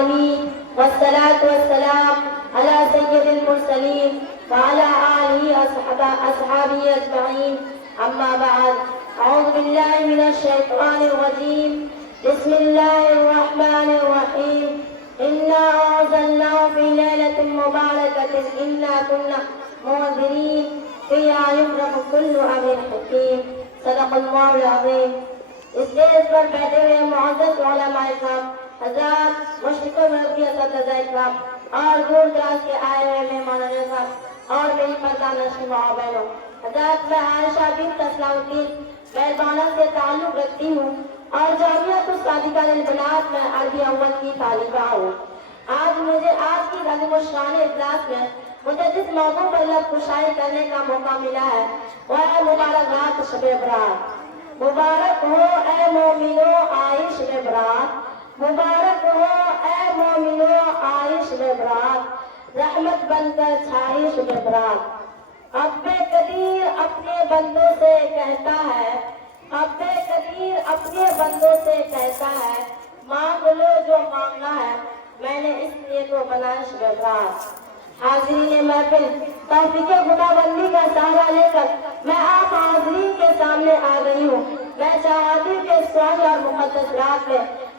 العالمين والصلاة والسلام على سيد المرسلين وعلى آله أصحابه أجمعين. أما بعد، أعوذ بالله من الشيطان الرجيم. بسم الله الرحمن الرحيم. إنا أنزلناه في ليلة مباركة إنا كنا منذرين فيها يفرق كل أمر حكيم. صدق اللہ العظیم. اسٹیج پر بیٹھے ہوئے معزز علماء اکرام حضرات، مشرق و مغرب کے اساتذہ اکرام اور دور دراز کے آئے ہوئے مہمانان اکرام اور میری پردہ نشین ماں بہنوں حضرات، میں عائشہ بنت اسلام الدین مہربانہ سے تعلق رکھتی ہوں اور جامعۃ الصادقہ للبنات میں عربی اول کی طالبہ ہوں. آج کی عظیم الشان اجلاس میں مجھے جس موضوع پر لب کشائی کرنے کا موقع ملا ہے وہ ہے مبارک رات شب برات. مبارک ہو اے مومنو آئی شب برات، مبارک ہو اے مومنو آئی شب برات، رحمت بن کر چھائی شب برات. اب قدیر اپنے بندوں سے کہتا ہے، اب قدیر اپنے بندوں سے کہتا ہے، مانگ لو جو مانگنا ہے، میں نے اس لیے تو بنایا شب برات. حاضرین محفل، توفیق خدا بندی کا سہارا لے کر میں آپ حاضرین کے سامنے آ گئی ہوں. میں چاہتی ہوں کہ اس سوال اور مقدس رات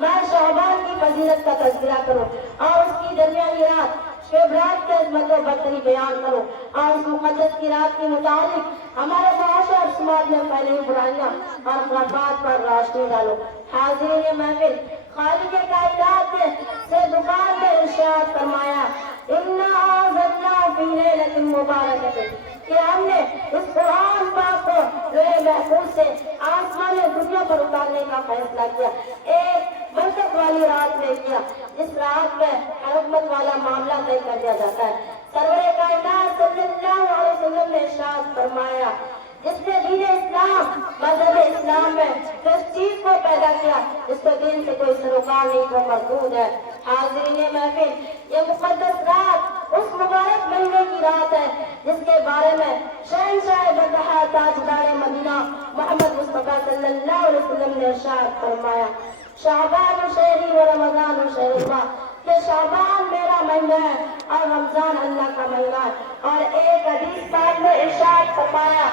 میں شعبان کی فضیلت کا تذکرہ کروں اور اس کی درمیانی رات شب برات کے عظمت و برتری بیان کروں اور اس مقدس کی رات کے متعلق ہمارے معاشرے اور سماج میں پھیلی ہوئی برائیاں اور خرافات پر روشنی ڈالوں. حاضرین محفل، خالق کائنات سے دکان میں ارشاد فرمایا، اِنَّا أَنزَلْنَاهُ فِي لَيْلَةٍ مُبَارَكَةٍ، کہ ہم نے اس قرآن پاک کو لوح محفوظ سے آسمان دنیا پر اتارنے کا فیصلہ کیا، ایک برکت والی رات میں کیا جس رات میں حکمت والا معاملہ طے کر دیا جاتا ہے. سرور کائنات صلی اللہ علیہ وسلم نے ارشاد فرمایا، جس نے دین اسلام مذہب اسلام میں جس چیز کو پیدا کیا اس کو دین سے کوئی سروکار نہیں، وہ مردود ہے. حاضرین محفل، یہ مقدس رات اس مبارک مہینے کی رات ہے جس کے بارے میں شہنشاہ بدحا تاجدار مدینہ محمد مصطفیٰ صلی اللہ علیہ وسلم نے ارشاد فرمایا، شعبان شہری و رمضان شہر اللہ، کہ شعبان میرا مہینہ ہے اور رمضان اللہ کا مہینہ ہے. اور ایک حدیث پاک میں ارشاد فرمایا،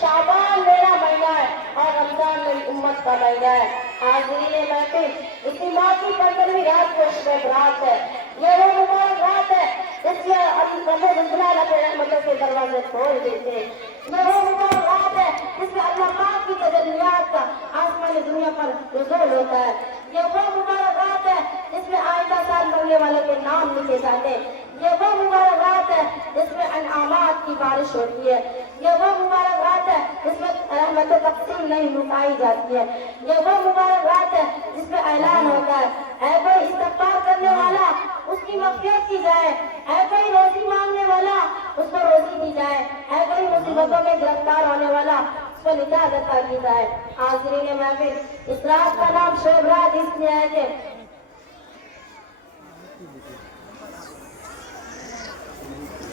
شعبان میرا مہینہ ہے اور رمضان میری امت کا مہینہ ہے. حاضرین محفل، اسی ماہ کی 15ویں رات کو شب برات ہے. یہ وہ مبارک رات ہے جس میں اللہ اپنے رحمتوں کے دروازے کھول دیتے ہیں. یہ وہ مبارک رات ہے جس میں اللہ پاک کی تجلیات کا آسمان دنیا پر نزول ہوتا ہے. یہ وہ مبارک رات ہے جس میں آئندہ سال مرنے والے کے نام لکھے جاتے ہیں. یہ وہ مبارک رات ہے جس میں انعامات کی بارش ہوتی ہے. یہ وہ مبارک رات ہے جس میں رحمت تقسیم نہیں لٹائی جاتی ہے. یہ وہ مبارک رات ہے جس میں اعلان ہوتا ہے، اے کوئی استغفار کرنے والا اس کی مغفرت کی جائے، اے کوئی روزی مانگنے والا اس کو روزی دی جائے، اے کوئی مصیبتوں میں گرفتار ہونے والا اس کو نجات عطا کی جائے. حاضرین محفل، اس رات کا نام شب برات اس لیے ہے کہ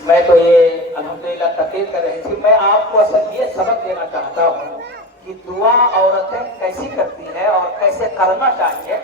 میں تو یہ الحمدللہ تقریر کر رہی تھی. میں آپ کو اصل یہ سبق دینا چاہتا ہوں کہ دعا عورتیں کیسی کرتی ہیں اور کیسے کرنا چاہیے.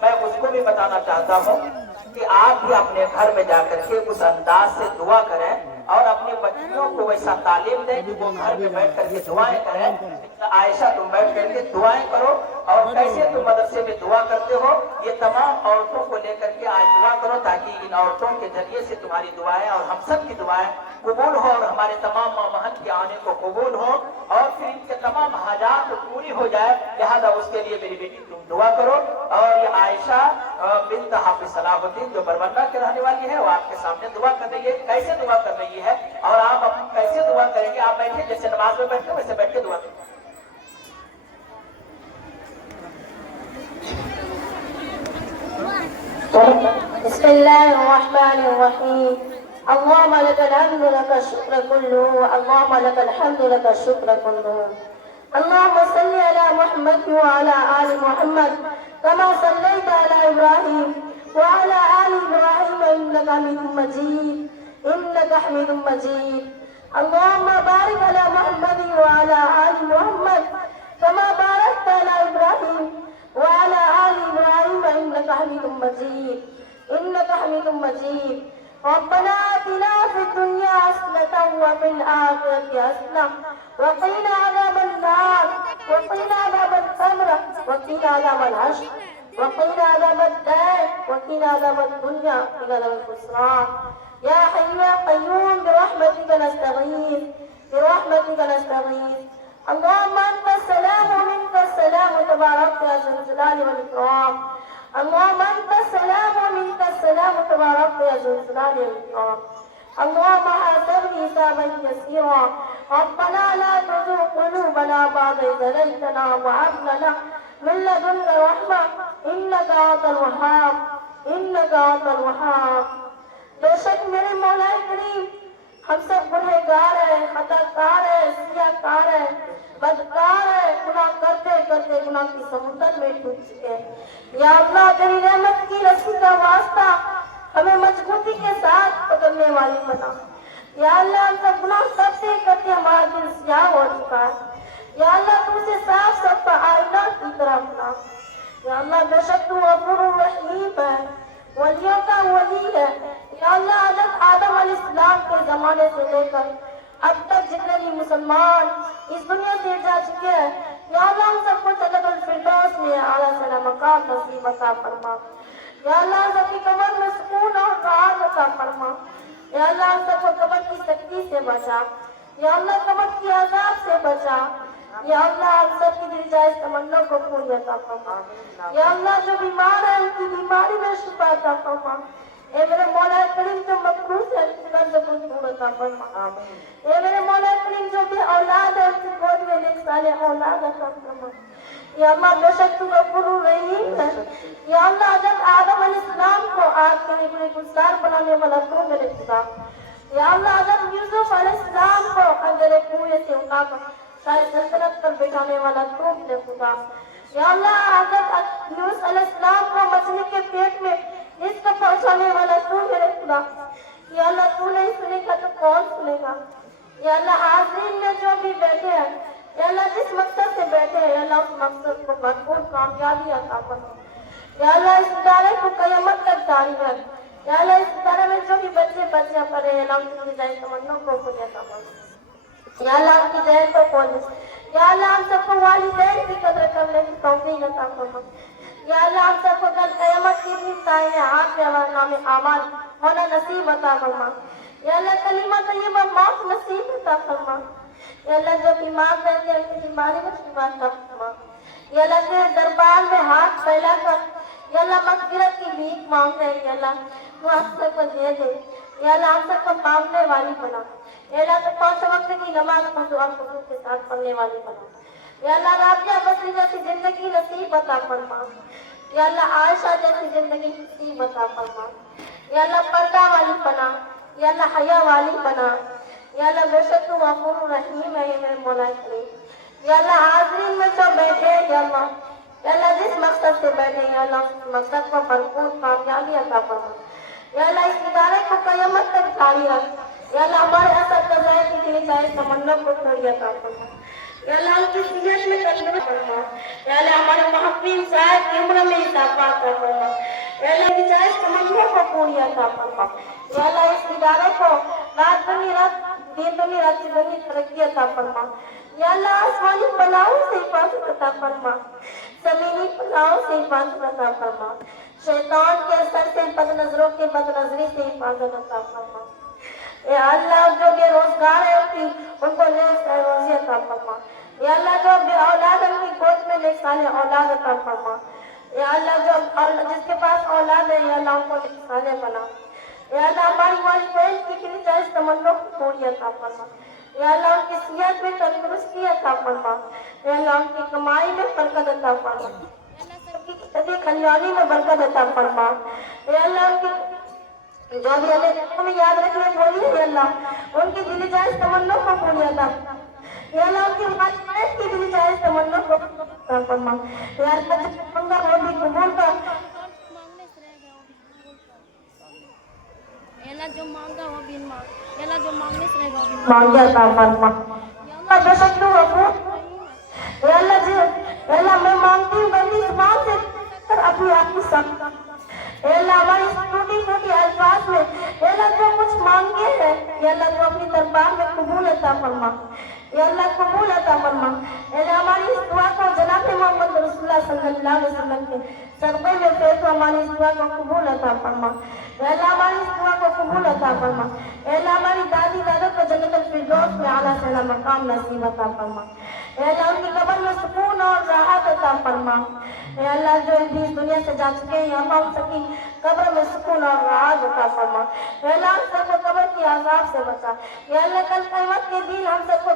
میں اس کو بھی بتانا چاہتا ہوں کہ آپ بھی اپنے گھر میں جا کر کے اس انداز سے دعا کریں اور اپنی بچیوں کو ویسا تعلیم دیں کہ وہ گھر میں بیٹھ کر کے دعائیں کریں. عائشہ تم بیٹھ کر کے دعائیں کرو اور کیسے تم مدرسے میں دعا کرتے ہو یہ تمام عورتوں کو لے کر کے آج دعا کرو تاکہ ان عورتوں کے ذریعے سے تمہاری دعائیں اور ہم سب کی دعائیں قبول ہو اور ہمارے تمام مامہن کے آنے کو قبول ہو اور پھر ان کے تمام حاجات پوری ہو جائے. لہذا اس کے لیے میری بیٹی تم دعا کرو. اور یہ عائشہ بنت حافظ صلاح الدین جو بربندہ کے رہنے والی ہے وہ آپ کے سامنے دعا کر رہی ہے. کیسے دعا کر رہی ہے اور آپ کیسے دعا کریں گے؟ آپ بیٹھے جیسے نماز میں بیٹھتے ویسے بیٹھ کے دعا کریں. بسم اللہ الرحمن الرحیم. اللهم لك الحمد لك الشكر كله، اللهم لك الحمد لك الشكر كله. اللهم صل على محمد وعلى آل محمد كما صليت على إبراهيم وعلى آل إبراهيم إنك حميد مجيد، إنك حميد مجيد. اللهم بارك على محمد وعلى آل محمد كما باركت على إبراهيم وعلى آل إبراهيم إنك حميد مجيد. إن حميد مجيد. ربنا آتنا في الدنيا حسنة وفي الآخرة حسنة وقنا عذاب النار وقنا عذاب القبر وقنا عذاب الحشر وقنا عذاب الدين وقنا عذاب الدنيا وقنا عذاب الخسران. يا حي يا قيوم برحمتك نستغيث برحمتك نستغيث. اللهم أنت السلام ومنك السلام تبارك يا ذا الجلال والإكرام. اللهم أنت السلام ومنك السلام تبارك يا ذا الجلال والإكرام. اللهم حاسبني حسابا يسيرا. ربنا لا تزغ قلوبنا بعد إذ هديتنا وهب لنا من لدنك رحمة إنك أنت الوهاب إنك أنت الوهاب. بے شک میرے مولا کریم ہم سب گنہگار ہیں، خطاکار ہیں، سیاہکار ہیں، بدکار ہیں، گناہ کرتے کرتے گناہ کی سمندر میں ڈوب چکے ہیں۔ یا اللہ تیری رحمت کی رسی کا واسطہ ہمیں مضبوطی کے ساتھ پکڑنے والی بنا۔ یا اللہ ہم سب گناہ کرتے کرتے ہمارا دل سیاہ ہو چکا ہے۔ یا اللہ تو اسے صاف ستھرا آئینہ کی طرح بنا۔ یا اللہ بے شک تو غفور الرحیم ہے، ولیوں کا ولی ہے۔ یا اللہ حضرت آدم علیہ السلام کے زمانے سے لے کر اب تک جتنے بھی مسلمان اس دنیا سے جا چکے ہیں، یا اللہ ہم سب کو جنت الفردوس میں اعلیٰ سے مقام نصیب عطا فرما۔ یا اللہ ہم سب کی قبر میں سکون اور راحت عطا فرما۔ یا اللہ ہم سب کو قبر کی سختی سے بچا۔ یا اللہ قبر کی عذاب سے بچا۔ یا اللہ ہم سب کی دل جائز تمنا کو پوری عطا فرما۔ یا اللہ جو بیمار ہیں ان کی بیماری میں شفا عطا فرما۔ اے میرے مولا کریم جو مقروض ہے قرض کو دور عطا فرما۔ اے میرے مولا کریم جو بھی اولاد ہے ان کی گود میں نیک صالح اولاد عطا فرما۔ یا اللہ بے شک تو غفور الرحیم ہے۔ یا اللہ حضرت آدم علیہ السلام کو آگ کے نگلے گلزار بنانے والا تو میرے خدا۔ یا اللہ حضرت یوسف علیہ السلام کو اندھیرے کنویں سے اٹھا کر ساری سلطنت پر بٹھانے والا تو میرے خدا۔ یا اللہ حضرت یونس علیہ السلام کو مچھلی کے پیٹ میں اس کو پہنچانے والا تو میرے خدا۔ یا اللہ تو نہیں سنے گا تو کون سنے گا۔ یا اللہ حاضرین میں جو بھی بیٹھے ہیں، یا اللہ جس مقصد سے بیٹھے ہیں، یا اللہ اس مقصد کو بھرپور کامیابی عطا فرما۔ یا اللہ اس ادارے کو قیامت تک جاری رکھ۔ یا اللہ اس ادارے میں جو بھی بچے بچیاں پڑھے ہیں، اللہ ان کی جائز تمناؤں کو پوری عطا فرما۔ یا اللہ ان کی ذہن کو کھول دے۔ یا اللہ ہم سب کو والدین کی قدر کرنے کی توفیق عطا فرما۔ یا اللہ ہم سب کو کل قیامت کی دن دائیں ہاتھ میں ہمارا نام اعمال ہونا نصیب عطا فرما۔ یا اللہ کلمہ طیبہ موت نصیب عطا فرما۔ یا اللہ جو بیمار رہتے ہیں ان کی بیماری میں شفا عطا فرما۔ یا اللہ تیرے دربار میں ہاتھ پھیلا کر یا اللہ مغفرت کی بھیک مانگتے ہیں، یا اللہ تو ہم سب کو دے دے۔ یا اللہ ہم سب کو مانگنے والی بنا۔ یا اللہ تو 5 وقت کی نماز کو دعا خضوع کے ساتھ پڑھنے والی بنا۔ یا اللہ رابعہ بصری جیسی زندگی نصیب عطا فرما۔ یا اللہ عائشہ جیسی زندگی نصیب عطا فرما۔ یا اللہ پردہ والی بنا۔ یا اللہ حیا والی بنا۔ یا اللہ بے شک تو غفور الرحیم ہے یہ میرے مولا کریم۔ یا اللہ حاضرین میں جو بیٹھے ہیں، یا اللہ جس مقصد سے بیٹھے ہیں، یا اللہ اس مقصد کو بھرپور کامیابی عطا فرما۔ یا اللہ اس ادارے کو قیامت تک جاری رکھ۔ یا اللہ ہمارے اساتذہ کی دلی جائز تمنا کو پوری عطا فرما۔ یا اللہ ان کی صحت میں تندرست فرما۔ یا اللہ ہمارے محفوظ صاحب کی عمر میں اضافہ عطا فرما۔ یا اللہ کی جائز تمنا کو پوری عطا فرما۔ یا اللہ اس ادارے کو رات دن رات دن رات سے بنی ترقی عطا فرما۔ یا اللہ آسمانی بلاؤں سے حفاظت عطا فرما، زمینی بلاؤں سے حفاظت عطا فرما، شیطان کے اثر سے بد نظروں کے بد نظری سے حفاظت عطا فرما۔ یا اللہ جو بے روزگار ہے ان کو نیک روزی عطا فرما۔ یا اللہ جو بے اولاد ان کی گود میں نیک صالح اولاد عطا فرما۔ یا اللہ جو جس کے پاس اولاد ہے، یا اللہ ان کو نیک صالح بنا۔ یا اللہ ہماری والدین کی کتنی جائز تمنا کو پوری عطا فرما۔ یا اللہ ان کی صحت میں تندرستی عطا فرما۔ یا اللہ ان کی کمائی میں برکت عطا فرما، ان کی کھلیانی میں برکت عطا فرما۔ یا اللہ ان کی جو بھی ہمیں یاد رکھنے بولی ہے، یا اللہ ان کی دلی جائز تمنا کو پوری عطا فرما۔ یا اللہ ان کی والدین کی دلی جائز تمنا کو عطا فرما۔ یا اللہ جو منگا وہ بھی قبول کر۔ اللہ جو مانگا وہ بھی مانگ، اللہ جو مانگنے سے رہے گا وہ بھی مانگے عطا فرما۔ یا اللہ بے شک تو غفور۔ یا اللہ اللہ میں مانگتی ہوں بندی زبان سے کر اپنی آپ کی سب۔ اے اللہ ہماری ٹوٹی پھوٹی یا اللہ تو اپنی دربار میں قبول عطا فرما، یا اللہ قبول عطا فرما۔ اے اللہ ہماری اس دعا کو جناب محمد رسول اللہ صلی اللہ علیہ وسلم کے صدقے میں پھیر تو ہماری اس دعا کو قبول عطا فرما، اے اللہ ہماری اس دعا کو قبول عطا فرما۔ اے اللہ ہماری دادی دادوں کو جنت الفردوس میں اعلیٰ سے اعلیٰ مقام نصیب عطا فرما، اے اللہ ان کی قبر میں سکون اور راحت عطا فرما۔ اے اللہ جو اس دنیا سے جا چکے ہیں ہم سب کی قبر میں سکون اور راحت عطا فرما، اے اللہ ہم سب کو قبر کی عذاب سے بچا، اے اللہ کل قیامت کے دن ہم سب کو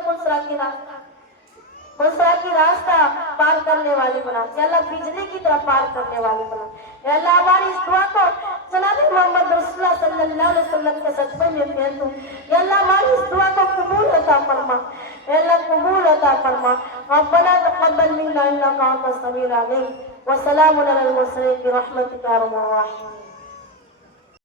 خسرا کی راستہ پار کرنے والے بنا، اے اللہ بجلی کی طرح پار کرنے والے بنا۔ اے اللہ ہماری اس دعا کو جناب محمد رسول اللہ صلی اللہ علیہ وسلم کے صدقے میں پھیر دو، اے اللہ ہماری اس دعا کو قبول عطا فرما، اے اللہ قبول عطا فرما۔ ربنا تقبل منا انك انت السميع العليم وسلام على المرسلين برحمتك يا ارحم الراحمين۔